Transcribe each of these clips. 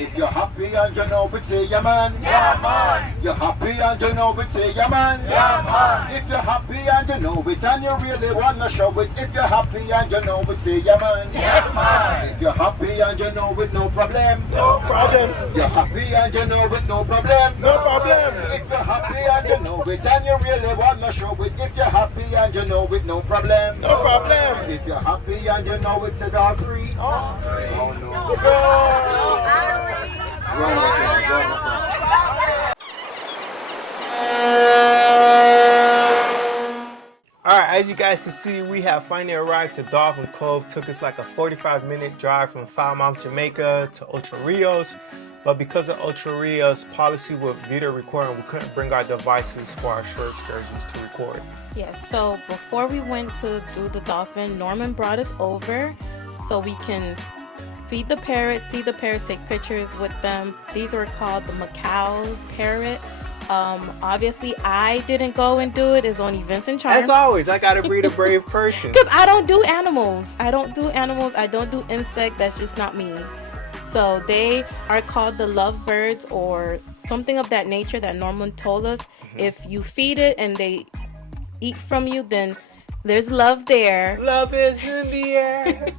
If you're happy and you know it, say yeah man. Yeah, man. You're happy and you know it, say yeah man. Yeah, man. If you're happy and you know it and you really wanna show it. If you're happy and you know it, say yeah man. Yeah, man. If you're happy and you know it, no problem. No problem. You're happy and you know it, no problem. No problem. If you're happy and you know it and you really wanna show it. If you're happy and you know it, no problem. No problem. If you're happy and you know it, says all three. All three. Oh no. Alright, as you guys can see, we have finally arrived to Dolphin Cove. Took us like a 45-minute drive from Falmouth, Jamaica to Ocho Rios. But because of Ocho Rios' policy with video recording, we couldn't bring our devices for our short excursions to record. Yes, so before we went to do the dolphin, Norman brought us over so we can feed the parrots, see the parrots, take pictures with them. These were called the Macau's parrot. Obviously, I didn't go and do it. It's only Vince and Charm. As always, I gotta be the brave person. Because I don't do animals. I don't do insect. That's just not me. So they are called the lovebirds or something of that nature that Norman told us. If you feed it and they eat from you, then there's love there. Love is in the air.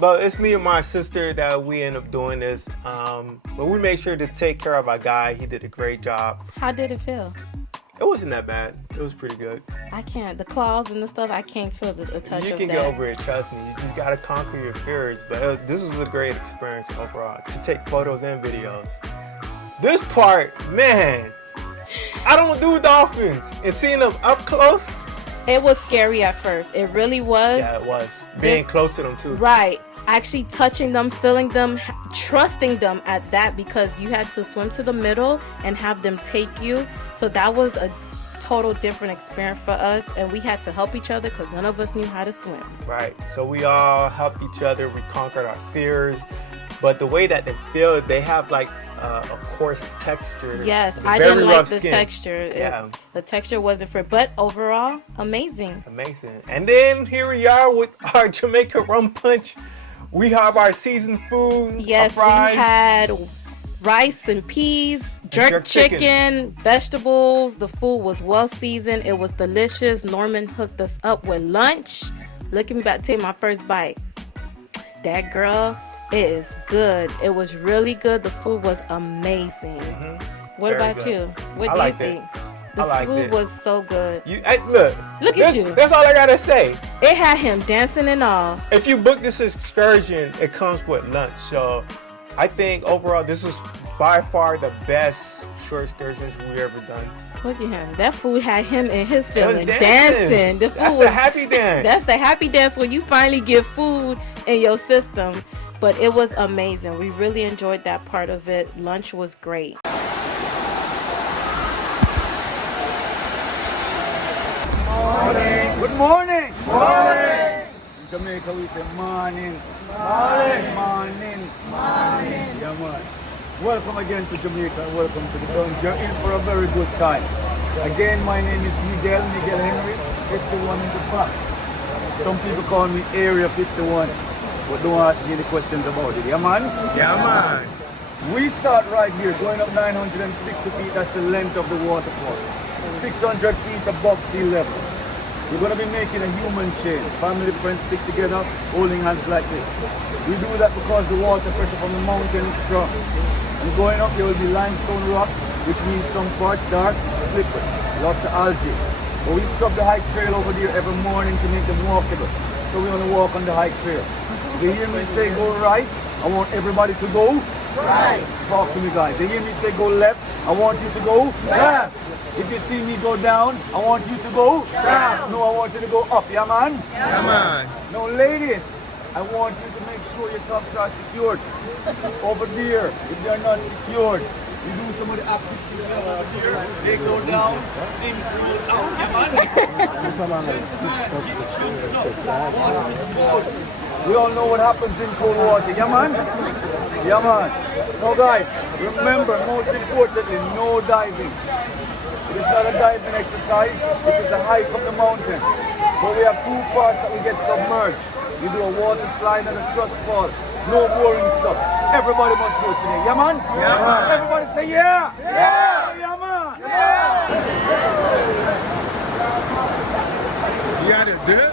But it's me and my sister that we end up doing this. But we made sure to take care of our guy. He did a great job. How did it feel? It wasn't that bad. It was pretty good. I can't. The claws and the stuff, I can't feel the touch of that. You can get over it, trust me. You just gotta conquer your fears. But this was a great experience overall to take photos and videos. This part, man, I don't do dolphins. And seeing them up close, it was scary at first. It really was. Yeah, it was. Being close to them too. Right. Actually touching them, feeling them, trusting them at that, because you had to swim to the middle and have them take you. So that was a total different experience for us, and we had to help each other because none of us knew how to swim. Right. So we all helped each other. We conquered our fears. But the way that they feel, they have like a coarse texture. Yes, I didn't like the skin. texture. Yeah. The texture wasn't for, but overall, amazing. Amazing. And then here we are with our Jamaica rum punch. We have our seasoned food. Yes, we had rice and peas, jerk chicken, vegetables. The food was well seasoned. It was delicious. Norman hooked us up with lunch. Look at me about to take my first bite. That girl is good. It was really good. The food was amazing. What Very about good. you? What do you think? The food was so good. Look at you. That's all I gotta say. It had him dancing and all. If you book this excursion, it comes with lunch. So I think overall this is by far the best short excursions we've ever done. Look at him. That food had him in his It was feeling. dancing. The food That's was the happy dance. That's the happy dance when you finally get food in your system. But it was amazing. We really enjoyed that part of it. Lunch was great. Good morning. Morning. In Jamaica we say morning. Morning. Morning. Morning. Yeah, man. Welcome again to Jamaica. Welcome to the Dunn. You're in for a very good time. Again, my name is Miguel Henry, 51 in the back. Some people call me Area 51, but don't ask me any questions about it. Yeah, man? Yeah, man. We start right here, going up 960 feet. That's the length of the waterfall. 600 feet above sea level. We're going to be making a human chain. Family, friends stick together, holding hands like this. We do that because the water pressure from the mountain is strong. And going up, there will be limestone rocks, which means some parts dark, slippery, lots of algae. But we stop the hike trail over there every morning to make them walkable. So we're going to walk on the hike trail. If you hear me say go right, I want everybody to go right. Talk to me, guys. If you hear me say go left, I want you to go left. If you see me go down, I want you to go down. No, I want you to go up. Yeah, man? Yeah, man. Now, ladies, I want you to make sure your tops are secured. Over there, if they're not secured, you do some of the activities over there. They go down, things roll out. Yeah, man? Gentlemen, keep your chins up. Water is cold. We all know what happens in cold water. Yeah, man? Yeah, man. Now, guys, remember, most importantly, no diving. It is not a diving exercise, it is a hike up the mountain. But we have two parts that we get submerged. We do a water slide and a trust fall. No boring stuff. Everybody must do it today. Yeah, man? Yeah, man. Everybody say yeah. Yeah. Yeah, man. Yeah, they did.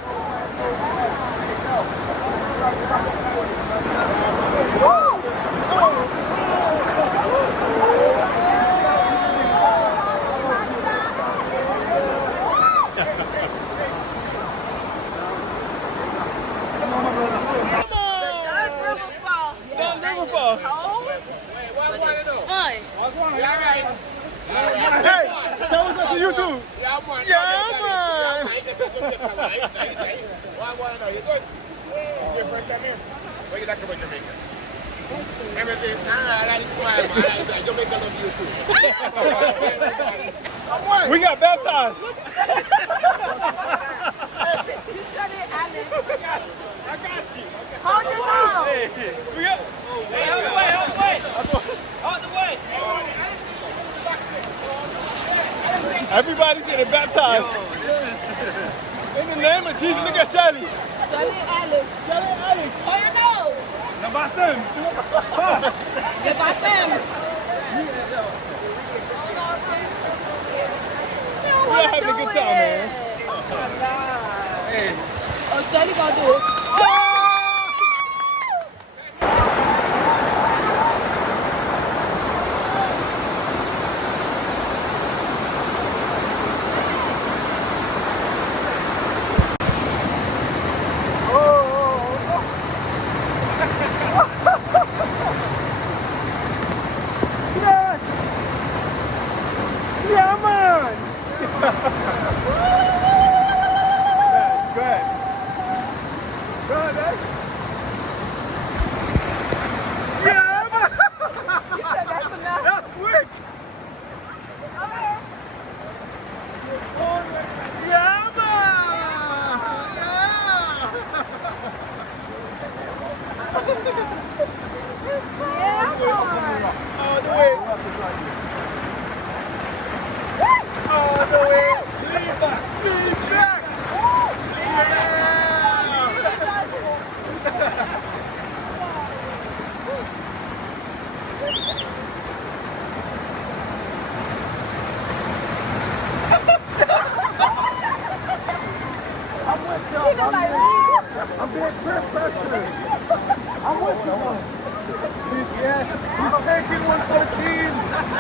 Hey, show us up to YouTube. Yeah, man. Yeah, man. You good? It's your first time here? What you like about Jamaica? Everything. I like smile, man. I like Jamaica love you too. We got baptized. I got you. Hold your mouth. We got. Hey, out the way, out the way. Out the way. Everybody's getting baptized. In the name of Jesus, look at Shelly. Shelly Alex. Shelly Alex. Oh, you know. Nabatem. If I am. We're having a good time, man. Hey. Oh, Shelly gonna do it. Yeah, man. Good. Good, eh? Yeah, man. You said that's enough. That's quick. Yeah, man. Yeah, boy. All the way. All the way. Lean back. Lean back. Yeah. I'm being peer pressure. I'm with you. Yes. He's taking one for the team.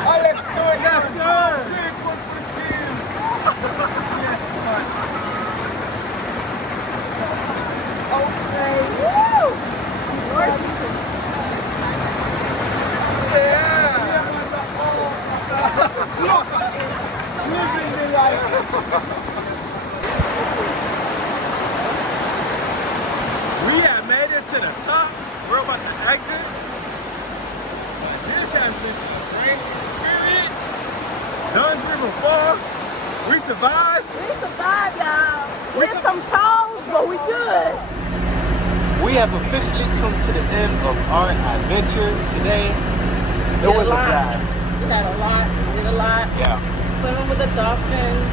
Alex, do it. Yes, sir. Take one for the team. Yes, man. Okay. Woo! Yeah. Look. Living the life. We have made it to the top. We're about to exit. This has been a great experience. Dunn's River Fall. We survived. We survived, y'all. With some toes, but we good. We have officially come to the end of our adventure today. It was a blast. We had a lot. We did a lot. Yeah. Swimming with the dolphins.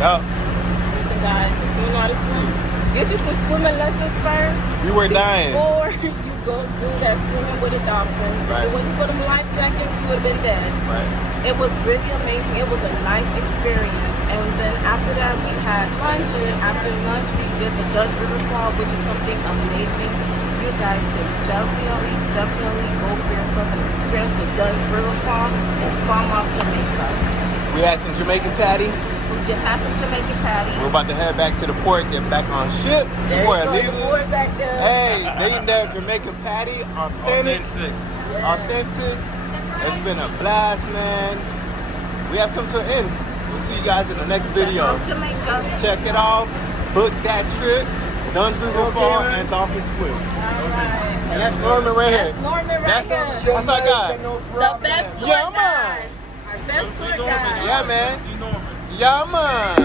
Yup. Listen, guys, if you know how to swim, get you some swimming lessons first. We were dying. Before you go do that swimming with the dolphins. Right. If it wasn't for them life jackets, you would have been dead. Right. It was really amazing. It was a nice experience. And then after that, we had lunch. And then after lunch, we did the Dutch River Fall, which is something amazing. You guys should definitely go for yourself and experience the Dutch River Fall in Falmouth, Jamaica. We had some Jamaican patty. We just had some Jamaican patty. We're about to head back to the port, get back on ship There before you it go, leaves the us. board back there. Hey, they eat that Jamaican patty, authentic. Authentic. It's been a blast, man. We have come to an end. We'll see you guys in the next video. Check out Jamaica. Check it out. Book that trip. Dunn River Fall and Dolphin Swim. All right. And that's Norman right here. That's Norman right here. That's our guy. The best tour Yeah, guide. Our best tour guide. Yeah, man. Yeah, man.